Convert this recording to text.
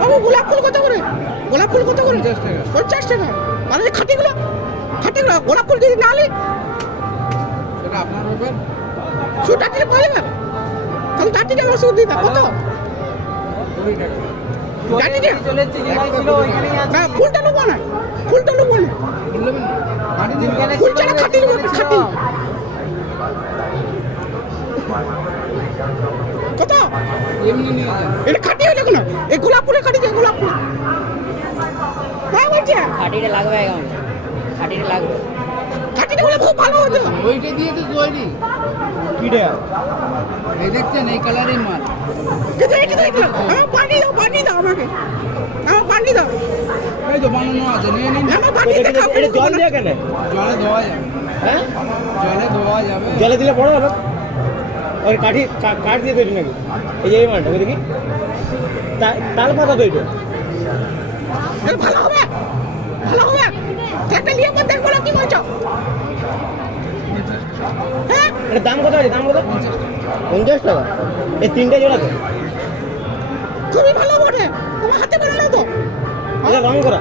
বাবু গোলাপ ফুল কত করে? গোলাপ ফুল কত করে? 50 টাকা। মানে খাটিগুলো গোলাপ ফুল যদি না নি সেটা আপনার ব্যাপার। সুটা দিলে পাওয়া যাবে তাহলে 30 টাকা ওষুধ দিতে কত? 20 টাকা। জানি না চলে এসেছে যেখানে ছিল ওইখানেই আছে। না ফুলটা নেবো না ফুলটা নেবো না বললেন না? পানি দিন যেখানে ফুল ছিল ছাড়া খাটি নেবো ওইখানে খাটি ছিল। কত? এমনি নিয়ে যান। এটা খাটি হইলে কোনো এই গোলাপ ফুলের খাটি দিয়ে গোলাপ ফুল হ্যাঁ বলছে খাটিটা লাগবে এখন, খাটিটা লাগবে। খাটিটা হলে খুব ভালো হতো ওইটা দিয়ে তো তৈরি। কিটা এই দেখছেন এই কালারই মাল। কিন্তু এটা দেখলাম আমার পানি দাও আমাকে আমার পানি দাও এই তো বানানো আছে, নিয়ে নিন। আমার পানিতে খাবো জল দিয়ে কেন? জলে ধোয়া যাবে। হ্যাঁ, জলে ধোয়া যাবে। জলে দিলে বড় হবে। ওই কাঠ দিয়ে তৈরি নাকি? এই মালটা ওই দেখি তাল পাতা তো এটা। এটা ভালো হবে একটা নিয়ে পর দেখবো না কি বলছো হ্যাঁ এটা দাম কত আছে? দাম কত? 50 টাকা। এই 3টে জোড়া তো? খুবই ভালো বটে তোমার হাতে বানানো তো এটা রং করা।